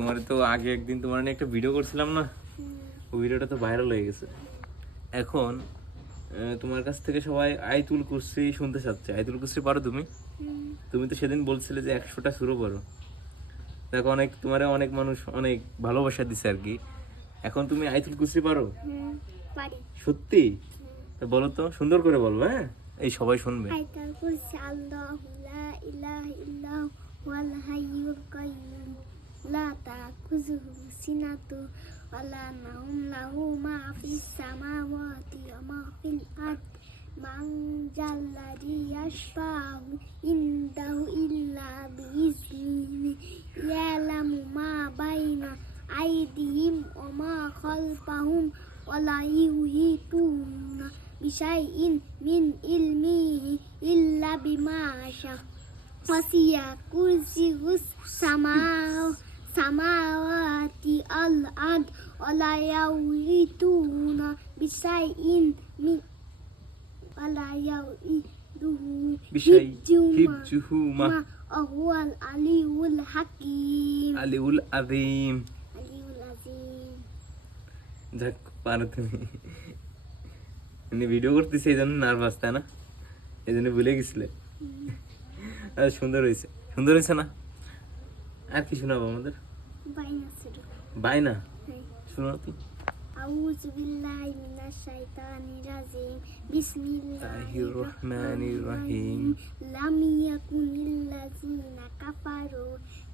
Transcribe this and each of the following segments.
তোমার তো আগে একদিন তোমার নিয়ে একটা ভিডিও করছিলাম না, ওই ভিডিওটা তো ভাইরাল হয়ে গেছে। এখন তোমার কাছ থেকে সবাই আয়াতুল কুরসি শুনতে চাচ্ছে। আয়াতুল কুরসি পারো তুমি? তুমি তো সেদিন বলছিলে যে 100টা সূরা পারো। দেখো অনেক মানুষ অনেক ভালোবাসা দিছে আর কি। এখন তুমি আয়াতুল কুরসি পারো? পারি। সত্যি? তা বলো তো, সুন্দর করে বলবো, হ্যাঁ, এই সবাই শুনবে। আয়াতুল কুরসি আল্লাহু লা ইলাহা ইল্লাহু ওয়াল হাইয়ুল কাইয়্যুম লা তাখুযুহু সিনাতু ওয়ালা নাওম লাহু মা ফিস সামাওয়াতি ওয়া মা ফিল আরদ মান জাল্লাযী ইয়াশফাউ ইনদাহু ইল্লা বিইজনিহি ইয়ালামু মা বাইনা আইদিহিম ওয়া মা খালফাহুম ওয়ালা ইউহিতুনা বিশাইইন মিন ইলমিহি ইল্লা বিমা শাআ ওয়াসিয়া কুরসিয়ুস সামাওয়াতি আল আরদ ওয়ালা ইয়াউহিতুনা বিশাইইন মিন ওয়ালা ইয়াউহিদুহু হিফযুহুমা ওয়া হুয়াল আলিয়্যুল হাকীম। আলিউল আযীম। আলিয়্যুল আযীম। যাক, পারো তুমি। এমনি ভিডিও করতেছি এই জন্য নার্ভাস, তাই না? এই জন্য ভুলে গেছিলে। সুন্দর হয়েছে, সুন্দর হয়েছে না? আর কি শোনাবো আমাদের? বাইনা শুরু। বাইনা হ্যাঁ। শোনাও তো। আউযু বিল্লাহি মিনাশ শাইতানির রাজিম। বিসমিল্লাহির রহমানির রহিম। লাম ইয়াকুনিল লাযিনা কাফারু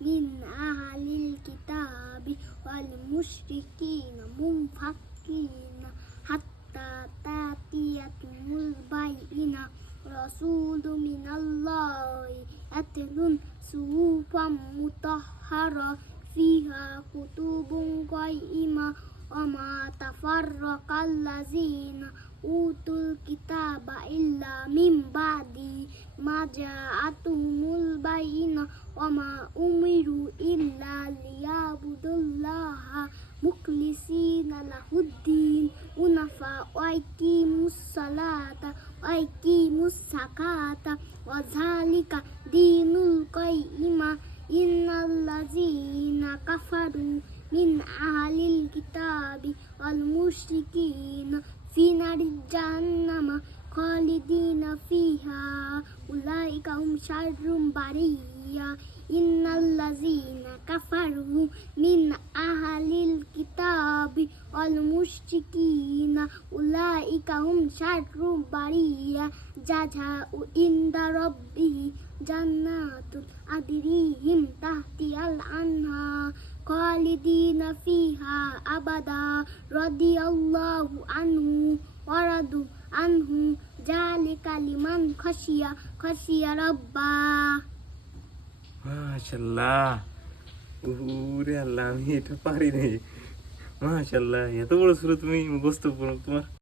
মিন আহলিল কিতাবি ওয়াল মুশরিকিনা মুনফাক্কিনা হাত্তা তাতিয়াতুমুল বাইয়িনা রাসূলুম মিনাল্লাহি আতলুন সুহুফাম মুতাহহারা ফিহা কুতুবুন কাইয়্যিমা ওয়া মা তাফাররাকাল লাযিনা উতুল কিতাবা ইল্লা মিন বাদি মা জাআতুহুমুল বাইয়িনা ওয়া মা উমিরু ইল্লা লিয়াবুদুল্লাহা মুখলিসিনা লাহুদ্দিন উনাফা ওয়া ইয়াকিমুস সালাতা ওয়া ইয়াকিমুস যাকাতা ওয়া যালিকা দীনুল কাইয়্যিমা ইন্নাল লাযিনা কাফারু মিন আহলিল কিতাবি ওয়াল মুশরিকিনা ফি নারি জাহান্নামা খালিদিনা ফিহা উলাইকা হুম শাররুল বারিয়া। ইন্নাল লাযিনা কাফারু মিন আহলিল কিতাবি ওয়াল মুশরিকিনা উলাইকা হুম শাররুল বারিয়া জাযাউ ইনদা রাব্বিহি জান্নাতুল আদরিহিম তাহতিহাল আনহার খালিদিনা ফিহা আবাদা রাদিয়াল্লাহু আনহু ওয়া রাদু আনহু যালিকা লিমান খাশিয়া রাব্বা। মাশাআল্লাহ। ওরে আল্লাহ, আমি এটা পারি নাই। মাশাআল্লাহ, এত বড় সূরা তুমি মুখস্থ করো তোমার।